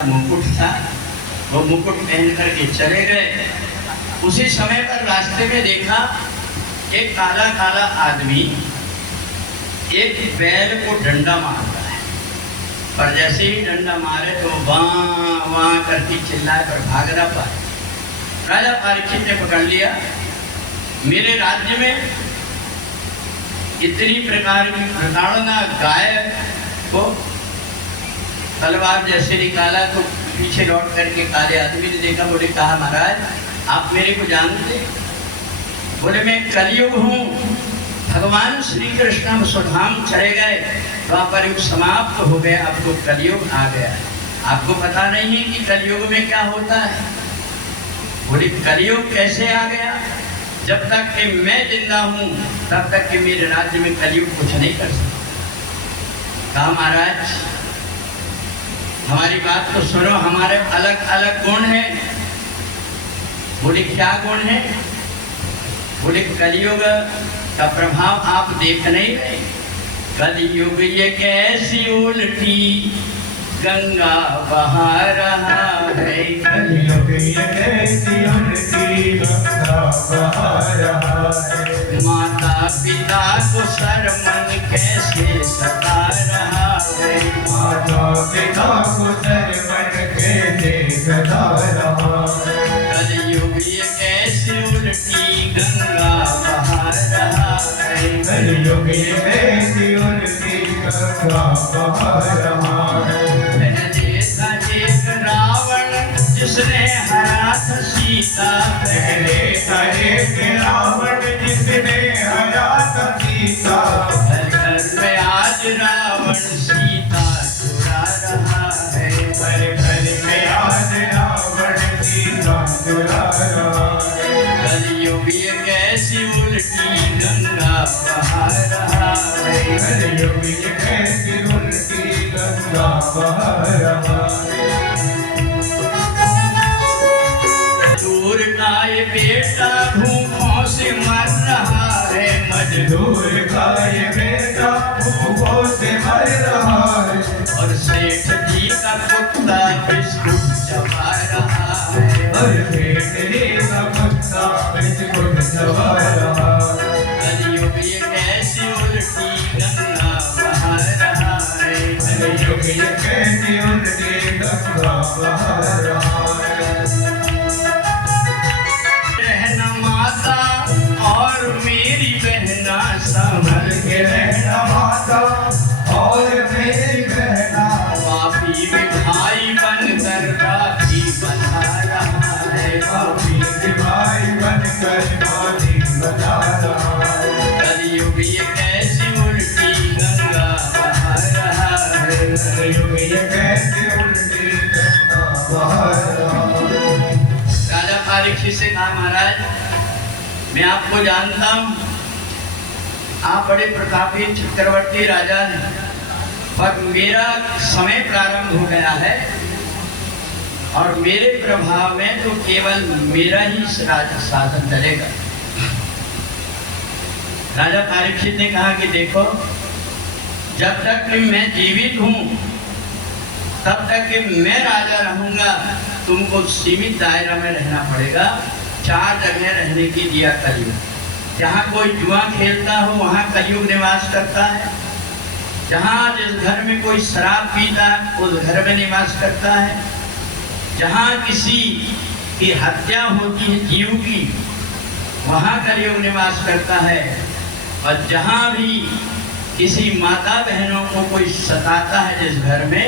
मुकुट था, वो मुकुट पहन करके चले गए। उसी समय पर रास्ते में देखा एक काला काला आदमी एक बैल को डंडा मार रहा है, पर जैसे ही डंडा मारे तो वहाँ वहाँ करके चिल्लाए पर भाग रहा पाए। राजा परीक्षित ने पकड़ लिया। मेरे राज्य में इतनी प्रकार की प्रताड़ना, गाय को तलवार जैसे निकाला तो पीछे लौट करके काले आदमी ने देखा। बोले कहा महाराज आप मेरे को जानते? बोले मैं कलयुग हूँ, भगवान श्री कृष्ण सुधाम चले गए, वहाँ पर युग समाप्त हो गया, अब तो कलयुग आ गया। आपको पता नहीं है कि कलयुग में क्या होता है? बोले कलयुग कैसे आ गया? जब तक कि मैं जिंदा हूँ तब तक कि मेरे राज्य में कलयुग कुछ नहीं कर सकता। कहा महाराज हमारी बात तो सुनो, हमारे अलग अलग गुण हैं। बोले क्या गुण है? बोले कलयुग का प्रभाव आप देख नहीं रहे। कलयुग ये कैसी उल्टी गंगा बहा रहा है, कलयुग ये कैसी उल्टी गंगा बहा रहा है। माता पिता को शर्मन कैसे सता रहा है, माता पिता को शर्मन कैसे सता रहा है। कलयुग ये कैसी उल्टी गंगा बहा रहा है, कलयुग ये कैसी उल्टी गंगा बहा रहा है। पहले था एक रावण जिसने हरा था सीता, पहले था एक रावण जिसने हरा था सीता। घर घर में आज रावण सीता चुरा रहा है, घर घर में आज रावण सीता चुरा रहा है। कलयुग ये कैसी उल्टी गंगा बहा रहा है, कलयुग ये कैसी उल्टी गंगा बहा रहा है। मजदूर का ये बेटा भूखों से मर रहा है, मजदूर का ये बेटा भूखों से मर रहा है। और सेठ जी का कुत्ता बिस्कुट चबा रहा है, और बेटे का कुत्ता बिस्कुट चबा रहा है। कलयुग ये कैसी उल्टी गंगा बहा रहा है, कलयुग ये कैसी उल्टी गंगा बहा रहा है। रहना माता और मेरी बहना संभल के रहना, माता और मेरी बहना पापी में भाई बनकर राखी बंधा रहा है, पापी के भाई बनकर राखी बंधा रहा है। कलयुग ये कैसी उल्टी गंगा बहा रहा है, कलयुग ये कैसी उल्टी गंगा बहा रहा है। राजा परीक्षित से कहा महाराज मैं आपको जानता हूँ, आप बड़े प्रतापी चक्रवर्ती राजा हैं, पर मेरा समय प्रारंभ हो गया है और मेरे प्रभाव में तो केवल मेरा ही शासन चलेगा। राजा परीक्षित ने कहा कि देखो जब तक कि मैं जीवित हूँ तब तक कि मैं राजा रहूंगा, तुमको सीमित दायरा में रहना पड़ेगा। 4 जगह रहने की दिया कलयुग। जहाँ कोई जुआ खेलता हो वहाँ कलयुग निवास करता है, जहाँ जिस घर में कोई शराब पीता है उस घर में निवास करता है, जहाँ किसी की हत्या होती है जीव की वहाँ कलयुग निवास करता है, और जहाँ भी किसी माता बहनों को कोई सताता है जिस घर में,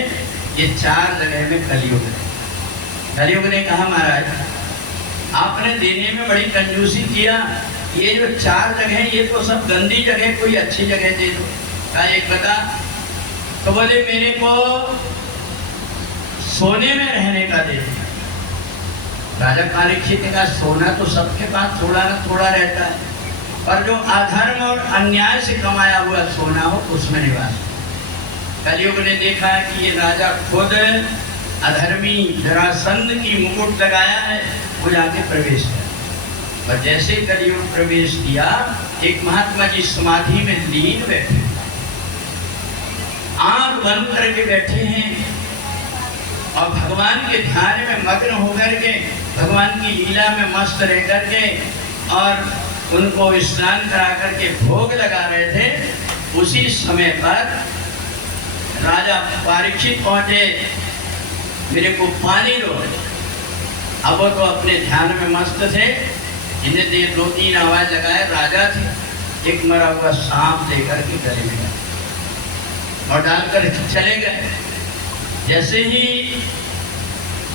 ये 4 जगह में कलयुग है। कलयुग ने कहा महाराज आपने देने में बड़ी कंजूसी किया, ये जो 4 जगह ये तो सब गंदी जगह, कोई अच्छी जगह दे दो। का एक बता तो बोले मेरे को सोने में रहने का दे दो। राजा परीक्षित ने कहा सोना तो सबके पास थोड़ा ना थोड़ा रहता है, पर जो अधर्म और अन्याय से कमाया हुआ सोना हो उसमें निवास। कलयुग ने देखा कि ये राजा खुद अधर्मी जरासंध की मुकुट लगाया है, वो जाके प्रवेश किया। और जैसे कलयुग प्रवेश किया एक महात्मा जी समाधि में लीन बैठे, आंख बंद करके बैठे हैं, और भगवान के ध्यान में मग्न होकर के, भगवान की लीला में मस्त रह करके और उनको स्नान करा करके भोग लगा रहे थे। उसी समय पर राजा परीक्षित पहुंचे, मेरे को पानी दो। अब वो तो अपने ध्यान में मस्त थे, इन्हें दे 2-3 आवाज लगाए। राजा थे, एक मरा हुआ सांप लेकर के गले में डाला और डालकर चले गए। जैसे ही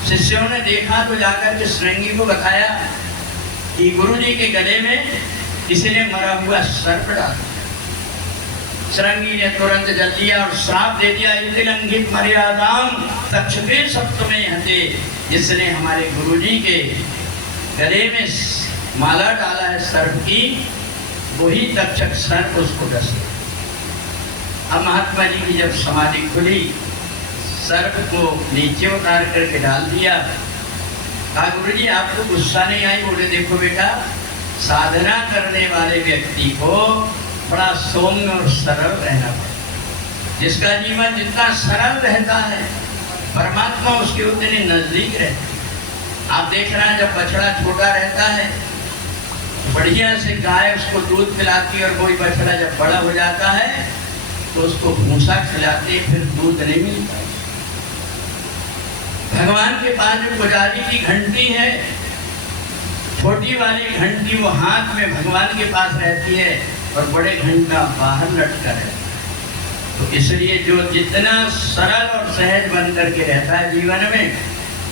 शिष्यों ने देखा तो जाकर के श्रृंगी को बताया कि गुरुजी के गले में किसी ने मरा हुआ सर्प डाल दिया। श्रृंगी ने तुरंत जल दिया और श्राप दे दिया, इति लंघित मर्यादाम तक्षके सप्तमे हते। जिसने हमारे गुरुजी के गले में माला डाला है सर्प की, वही तक्षक सर्प उसको डस गया। अब महात्मा जी की जब समाधि खुली, सर्प को नीचे उतार करके डाल दिया। कहा गुरुजी आपको गुस्सा नहीं आई? बोले देखो बेटा, साधना करने वाले व्यक्ति को बड़ा सौम्य और सरल रहना पड़ता। जिसका जीवन जितना सरल रहता है, परमात्मा उसके उतने नजदीक रहते हैं। आप देख रहे हैं, जब बछड़ा छोटा रहता है, बढ़िया से गाय उसको दूध पिलाती है, और कोई बछड़ा जब बड़ा हो जाता है तो उसको भूसा खिलाते, फिर दूध नहीं मिलता। भगवान के पास जो पुजारी की घंटी है, छोटी वाली घंटी, वो हाथ में भगवान के पास रहती है और बड़े घंटा बाहर लटका रहता है। तो इसलिए जो जितना सरल और सहज बन करके रहता है जीवन में,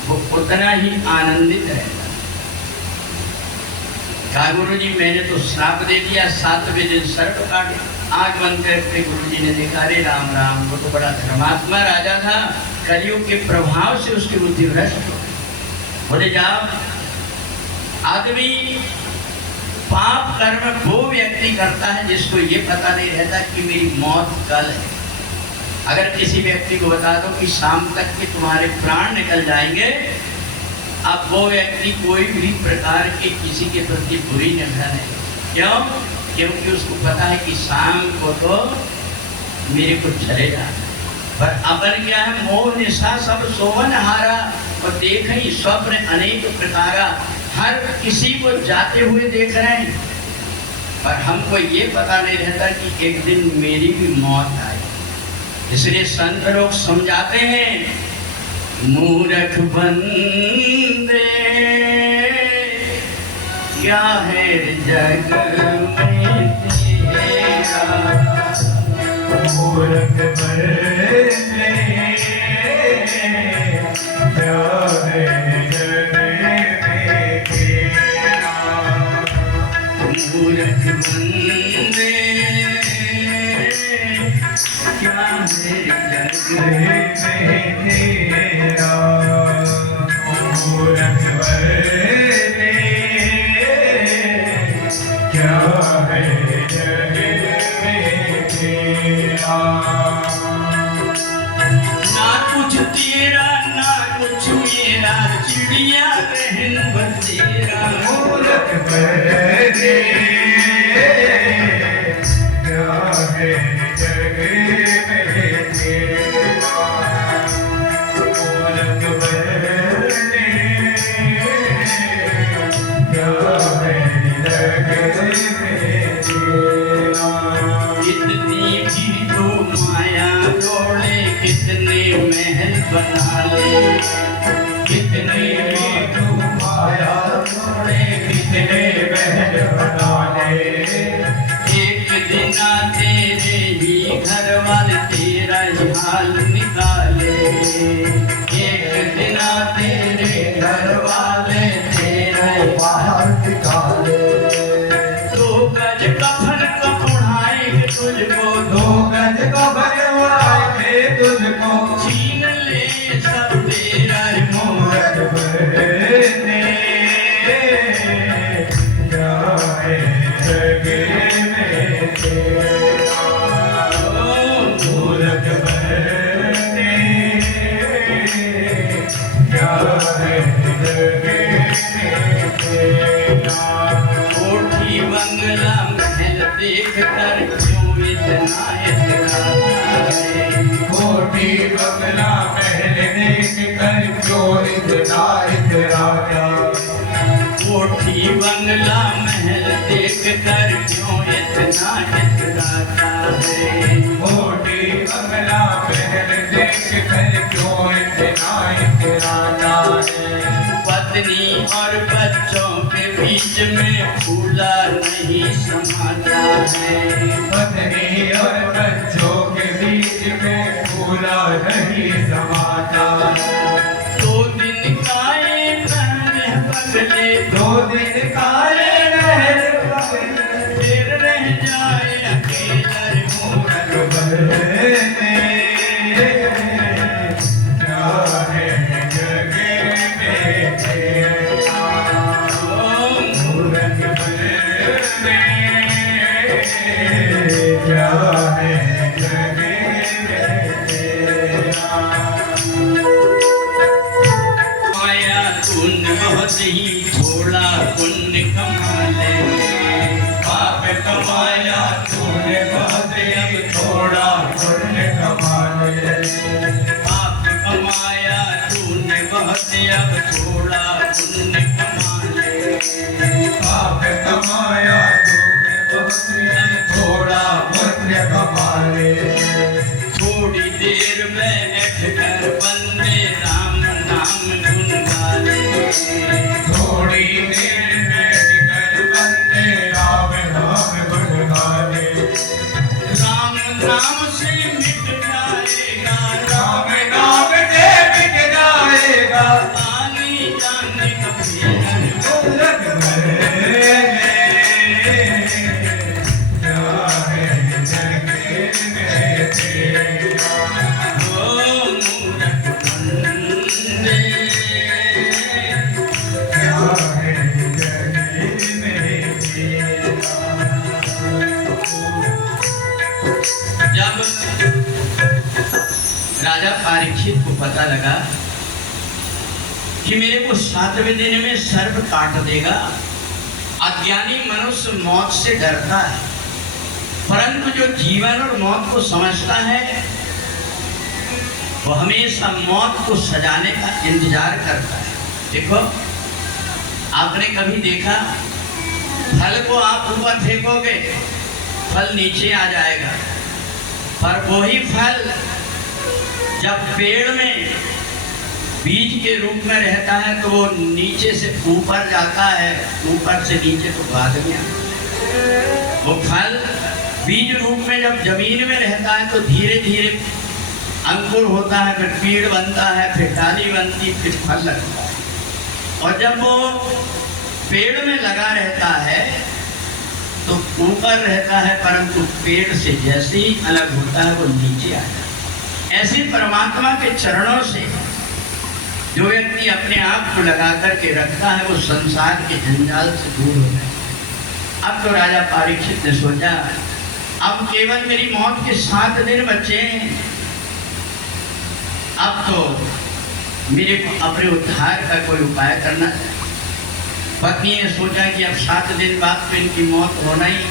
वो उतना ही आनंदित रहता है। कहा गुरुजी मैंने तो श्राप दे दिया, 7वें दिन सर्प काटे। आग बंद करके गुरुजी ने देखा, अरे राम राम, वो तो बड़ा धर्मात्मा राजा था, कलयुग के प्रभाव से उसकी बुद्धि भ्रष्ट हो गई। बोले जाओ, आदमी पाप कर्म वो व्यक्ति करता है जिसको ये पता नहीं रहता कि मेरी मौत कल है। अगर किसी व्यक्ति को बता दो कि शाम तक के तुम्हारे प्राण निकल जाएंगे, अब वो व्यक्ति कोई भी प्रकार के किसी के प्रति बुरी निगाह नहीं। क्यों? क्योंकि उसको पता है कि शाम को तो मेरे को चले जाना। पर अपन क्या है, मोह निशा सब सोवन हारा, और देख ही स्वप्न अनेक प्रकारा। हर किसी को जाते हुए देख रहे हैं, पर हमको ये पता नहीं रहता कि एक दिन मेरी भी मौत आए। इसलिए संत लोग समझाते हैं, मूर्ख बंदे क्या है जग में तेरा, मूर्ख बंदे क्या है जग में तेरा, मूर्ख बंदे क्या है जग में तेरा, मूर्ख बंदे क्या है जग में तेरा। ना कुछ तेरा ना कुछ मेरा, चिड़िया रहन बसेरा। मूर्ख बंदे क्या है जग में तेरा, मूर्ख बंदे क्या है जग में तेरा। कितनी भी तो माया दौड़े, कितने महल बना ले, कितने भी तू माया तोड़े, कितने महल बना ले, एक दिन तेरे ही घर वाले तेरा ही हाल निकाले। एक दिन तेरे घर वाले तेरा ही बाहर निकाले। 2 गज कफन को उड़ाएंगे तुझको, 2 गज को बनवाएंगे तुझको, छीन ले सब तेरा ही मोह। मूर्ख बंदे क्या है जग में तेरा, मूर्ख बंदे क्या है जग में तेरा। कोठी बंगला महल देख कर क्यों इतना इतराता है। कोठी बंगला महल देख कर क्यों इतना इतराता। कोठी बंगला महल देख कर क्यों इतना इतराता है। कोठी बंगला महल देख कर क्यों इतना इतराता है। पत्नी और बच्चों के बीच में फूला नहीं समाता है। पत्नी और बच्चों के बीच में फूला नहीं समाता। 2 दिन काए महल बगले, 2 दिन काले महल बगले, फिर रह जाए अकेला रे मूरख बगले में। क्या है जगे में तेरा, मूरख बगले में। क्या है जगे में तेरा। माया तूने बहुत ही थोड़ा पुण्य कमा ले। पाप कमाया तूने बहुत ही थोड़ा पुण्य कमा ले। पाप कमाया तूने बहुत अब थोड़ा पुण्य कमा ले। पाप कमाया तूने बहुत ही थोड़ा पुण्य कमा ले। थोड़ी देर में बैठकर बंदे राम नाम गुन गाले। थोड़ी देर बैठकर बंदे राम नाम गुन गाले। राम नाम से मिट जाएगा, राम नाम से मिट जाएगा आने जाने का भेद। मूरख भले में। क्या है जगे में तेरा, ओ मूरख बंदे, क्या है जगे में तेरा। जब राजा परीक्षित को पता लगा कि मेरे को 7वें दिन में सर्प काट देगा, अज्ञानी मनुष्य मौत से डरता है, परंतु जो जीवन और मौत को समझता है वो हमेशा मौत को सजाने का इंतजार करता है। देखो, आपने कभी देखा फल को आप ऊपर फेंकोगे फल नीचे आ जाएगा, पर वही फल जब पेड़ में बीज के रूप में रहता है तो वो नीचे से ऊपर जाता है, ऊपर से नीचे तो बाद में आता है। वो फल बीज रूप में जब जमीन में रहता है तो धीरे धीरे अंकुर होता है, फिर पेड़ बनता है, फिर डाली बनती, फिर फल लगता है। और जब वो पेड़ में लगा रहता है तो ऊपर रहता है, परंतु पेड़ से जैसे ही अलग होता है वो नीचे आ जाता है। ऐसे परमात्मा के चरणों से जो व्यक्ति अपने आप को लगा करके रखता है वो संसार के जंजाल से दूर हो जाता है। अब तो राजा परीक्षित ने सोचा अब केवल मेरी मौत के 7 दिन बचे हैं, अब तो मेरे को अपने उद्धार का कोई उपाय करना चाहिए। पत्नी ने सोचा कि अब 7 दिन बाद तो इनकी मौत होना ही।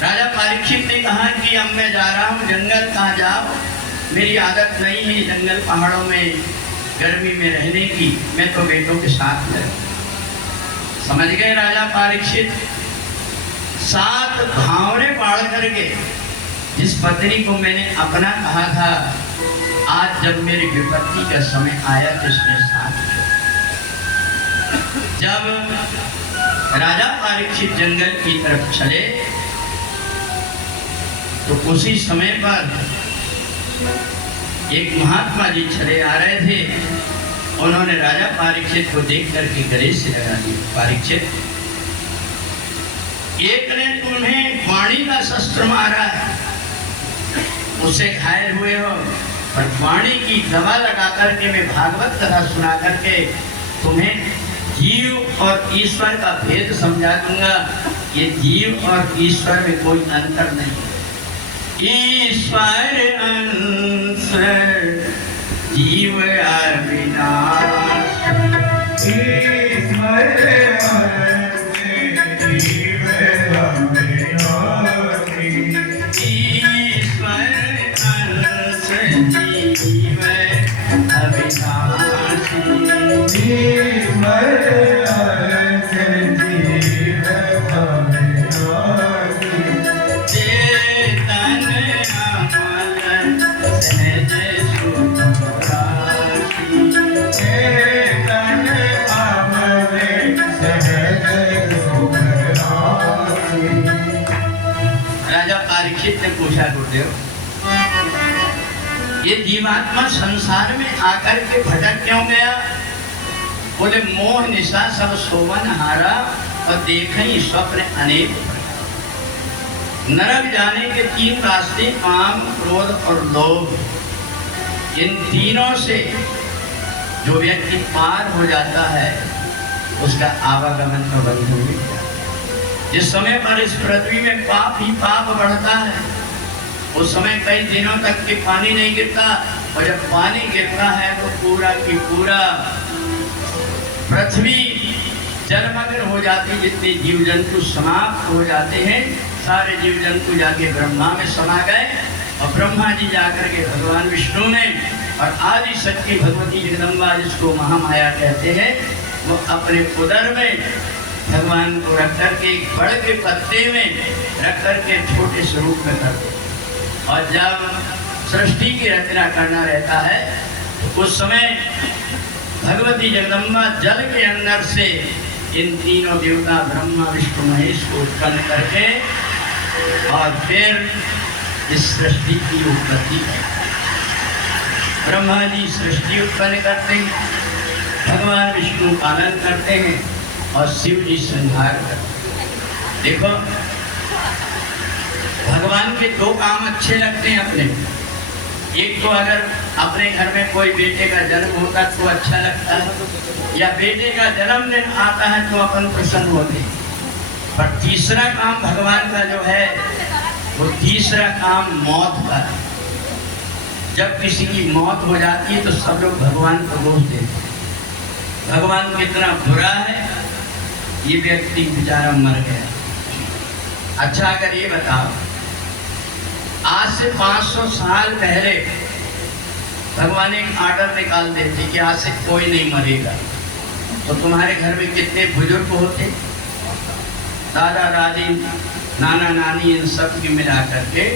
राजा परीक्षित ने कहा कि अब मैं जा रहा हूँ जंगल, कहाँ जाओ, मेरी आदत नहीं है जंगल पहाड़ों में गर्मी में रहने की, मैं तो बेटों के साथ रहूँ। समझ गए राजा परीक्षित? 7 भावरे बाढ़ करके जिस पत्नी को मैंने अपना कहा था, आज जब मेरी विपत्ति का समय आया तो इसने साथ किया। जब राजा परीक्षित जंगल की तरफ चले तो उसी समय पर एक महात्मा जी चले आ रहे थे। उन्होंने राजा परीक्षित को देख करके गले से लगा दिया, परीक्षित एक ने तुम्हें वाणी का शस्त्र मारा है, उससे घायल हुए हो, पर वाणी की दवा लगा करके मैं भागवत कथा सुना करके तुम्हें जीव और ईश्वर का भेद समझा दूंगा। ये जीव और ईश्वर में कोई अंतर नहीं है। ईश्वर अंश जीव अविनाश, ईश्वर ईश्वर अंश सुखदेव, ये जीवात्मा संसार में आकर के भटक क्यों गया? बोले मोह निशा सब सोवन हारा और देखई स्वप्न अनेक। नरक जाने के 3 रास्ते, काम, क्रोध और लोभ। इन तीनों से जो व्यक्ति पार हो जाता है उसका आवागमन का बंधन मिट जाता है। जिस समय पर इस पृथ्वी में पाप ही पाप बढ़ता है, उस समय कई दिनों तक के पानी नहीं गिरता, और जब पानी गिरता है तो पूरा की पूरा पृथ्वी जलमग्न हो जाती। जितने जीव जंतु समाप्त हो जाते हैं, सारे जीव जंतु जाके ब्रह्मा में समा गए, और ब्रह्मा जी जाकर के भगवान विष्णु ने और आदि शक्ति भगवती जगदम्बा, जिसको महामाया कहते हैं, वो अपने उदर में भगवान को रख करके एक बड़ के पत्ते में रख करके छोटे स्वरूप में करते। और जब सृष्टि की रचना करना रहता है तो उस समय भगवती जगदम्बा जल के अंदर से इन तीनों देवता ब्रह्मा विष्णु महेश को उत्पन्न करके और फिर इस सृष्टि की उत्पत्ति है। ब्रह्मा जी सृष्टि उत्पन्न करते हैं, भगवान विष्णु पालन करते हैं और शिव जी संहार करते हैं। देखो, भगवान के 2 काम अच्छे लगते हैं अपने। एक तो अगर अपने घर में कोई बेटे का जन्म होता तो अच्छा लगता है, या बेटे का जन्मदिन आता है तो अपन प्रसन्न होते हैं। पर तीसरा काम भगवान का जो है, वो तीसरा काम मौत का है। जब किसी की मौत हो जाती है तो सब लोग भगवान को दोष देते हैं, भगवान कितना बुरा है, ये व्यक्ति बेचारा मर गया। अच्छा, अगर ये बताओ, आज से 500 साल पहले भगवान एक आर्डर निकाल देते कि आज से कोई नहीं मरेगा, तो तुम्हारे घर में कितने बुजुर्ग होते? दादा दादी, नाना नानी, इन सब की मिला करके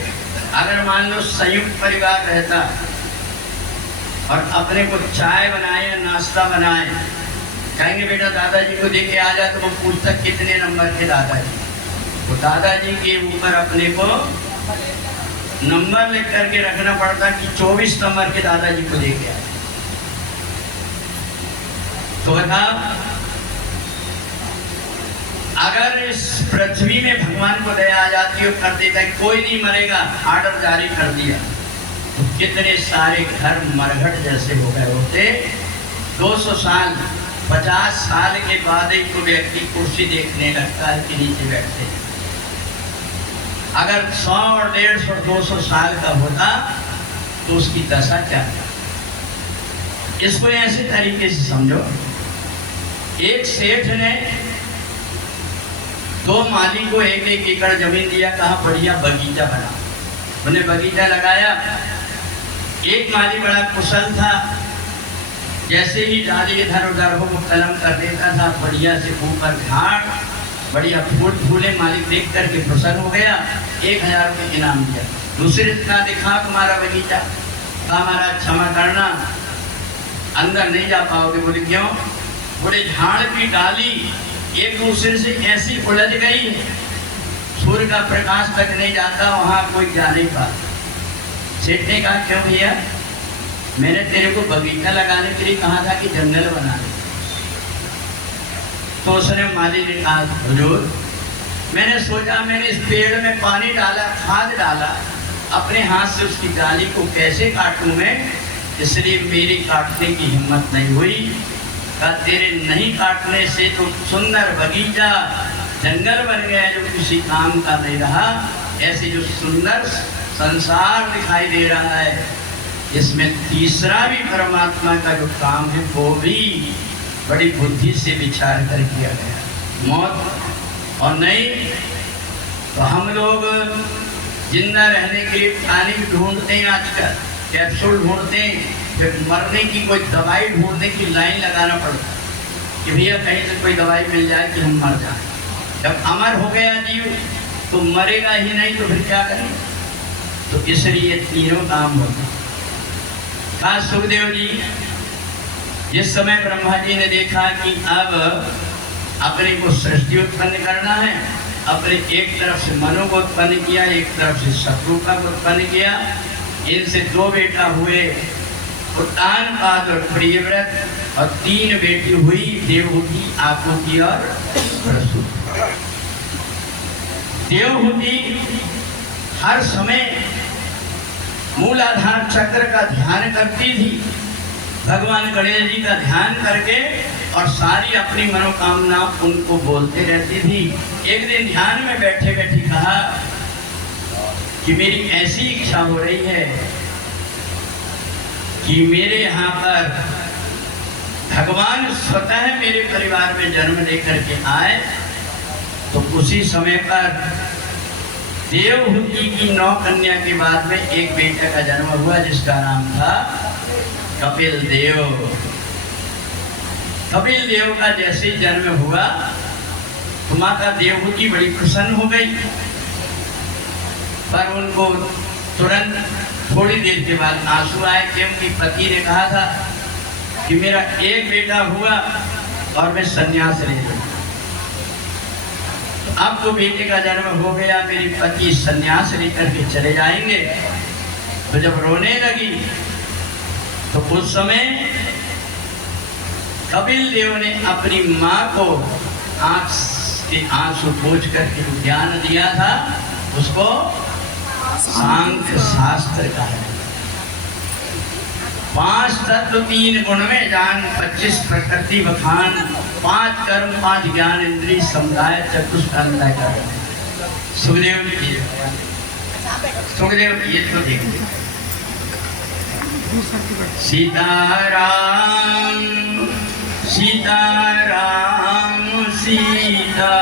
अगर मान लो संयुक्त परिवार रहता और अपने को चाय बनाए या नाश्ता बनाए, कहेंगे बेटा दादाजी को देके आ जा, तो वो पूछता कितने नंबर के दादाजी, तो दादाजी के ऊपर अपने को नंबर लिख करके रखना पड़ता कि 24 नंबर के दादाजी को लेके आए। तो बता, अगर इस पृथ्वी में भगवान को दया आ जाती और कर देता कि कोई नहीं मरेगा, आर्डर जारी कर दिया, तो कितने सारे घर मरघट जैसे हो गए होते। 200 साल 50 साल के बाद एक तो व्यक्ति कुर्सी देखने लगता है कि नीचे बैठते। अगर 100 और 150 और 200 साल का होता तो उसकी दशा क्या था? इसको ऐसे तरीके से समझो, एक सेठ ने 2 माली को 1-1 एकड़ जमीन दिया, कहा बढ़िया बगीचा बना। उन्हें बगीचा लगाया। एक माली बड़ा कुशल था, जैसे ही डाली इधर उधर हो वो कलम कर देता था, बढ़िया से ऊपर घाट, बढ़िया फूल फूले। मालिक देख करके प्रसन्न हो गया, 1000 रुपये इनाम दिया। दूसरे दिखा दिखा तुम्हारा बगीचा, कहा महाराज क्षमा करना, अंदर नहीं जा पाओगे। बोले क्यों? बोले झाड़ की डाली एक दूसरे से ऐसी उलझ गई, सूर्य का प्रकाश तक नहीं जाता, वहां कोई जा नहीं पाता। सेठ ने कहा क्यों भैया? मैंने तेरे को बगीचा लगाने के लिए कहा था कि जंगल बना ले। तो उसने माली ने कहा हुजूर, मैंने सोचा मैंने इस पेड़ में पानी डाला, खाद डाला, अपने हाथ से उसकी डाली को कैसे काटूं मैं, इसलिए मेरी काटने की हिम्मत नहीं हुई। कहा तेरे नहीं काटने से तो सुंदर बगीचा जंगल बन गया जो किसी काम का नहीं रहा। ऐसे जो सुंदर संसार दिखाई दे रहा है, इसमें तीसरा भी परमात्मा का जो काम है वो भी बड़ी बुद्धि से विचार कर किया गया। मौत और नहीं तो हम लोग जिंदा रहने के लिए पानी ढूंढते हैं, आजकल कैप्सूल ढूंढते हैं, फिर मरने की कोई दवाई ढूंढने की लाइन लगाना पड़ता कि भैया कहीं से कोई दवाई मिल जाए कि हम मर जाए। जब अमर हो गया जीव तो मरेगा ही नहीं, तो फिर क्या करें? तो इसलिए तीनों काम होते। कहा सुखदेव जी, जिस समय ब्रह्मा जी ने देखा कि अब अपने को सृष्टि उत्पन्न करना है अपने एक तरफ से मनु को उत्पन्न किया, एक तरफ से शत्रुघ्न को उत्पन्न किया। इनसे 2 बेटा हुए, उत्तानपाद और प्रियव्रत, और 3 बेटी हुई, देवहूति, आकुति और प्रसूति। देवहूति हर समय मूलाधार चक्र का ध्यान करती थी, भगवान गणेश जी का ध्यान करके, और सारी अपनी मनोकामना उनको बोलते रहती थी। एक दिन ध्यान में बैठे बैठे कहा कि मेरी ऐसी इच्छा हो रही है कि मेरे यहाँ पर भगवान स्वतः मेरे परिवार में जन्म लेकर के आए। तो उसी समय पर देवहूति की 9 कन्या के बाद में एक बेटा का जन्म हुआ, जिसका नाम था कपिल देव। कपिल देव का जैसे ही जन्म हुआ तो माता देवहूति बड़ी प्रसन्न हो गई, पर उनको तुरंत थोड़ी देर के बाद आंसू आए, क्योंकि पति ने कहा था कि मेरा एक बेटा हुआ और मैं संन्यास ले लूं। अब तो बेटे का जन्म हो गया, मेरी पति संन्यास लेकर के चले जाएंगे। तो जब रोने लगी तो उस समय कपिल देव ने अपनी माँ को आंख के आंसू पोंछ करके ज्ञान दिया था, उसको सांख्य शास्त्र का है। 5 तत्व 3 गुण में जान, 25 प्रकृति बखान, 5 कर्म 5 ज्ञान इंद्रिय समुदाय, चतुष्टय का। सुखदेव जी ये तो देखिए, सीताराम सीताराम सीता